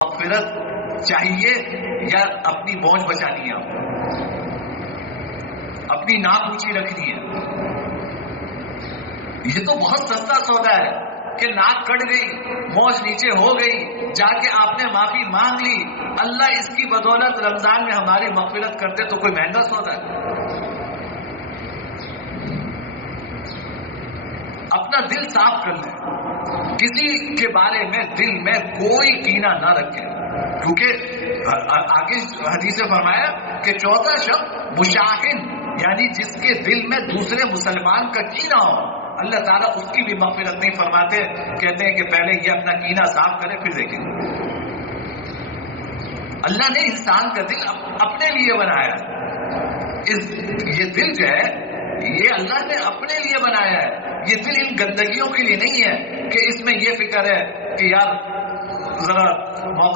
مغفرت چاہیے یا اپنی موج بچانی ہے، آپ اپنی ناک اونچی رکھنی ہے؟ یہ تو بہت سستا سودا ہے کہ ناک کٹ گئی، موج نیچے ہو گئی، جا کے آپ نے معافی مانگ لی، اللہ اس کی بدولت رمضان میں ہماری مغفرت کر دے، تو کوئی مہنگا سودا ہے؟ اپنا دل صاف کر لیں، کسی کے بارے میں دل میں کوئی کینہ نہ رکھیں، کیونکہ آگے حدیث میں فرمایا کہ چوتھا شخص مشاہن، یعنی جس کے دل میں دوسرے مسلمان کا کینہ ہو، اللہ تعالیٰ اس کی بھی مغفرت نہیں فرماتے، کہتے ہیں کہ پہلے یہ اپنا کینہ صاف کرے پھر دیکھیں۔ اللہ نے انسان کا دل اپنے لیے بنایا، یہ دل جو ہے یہ اللہ نے اپنے لیے بنایا ہے، یہ دل ان گندگیوں کے لیے نہیں ہے کہ اس میں یہ فکر ہے کہ یار ذرا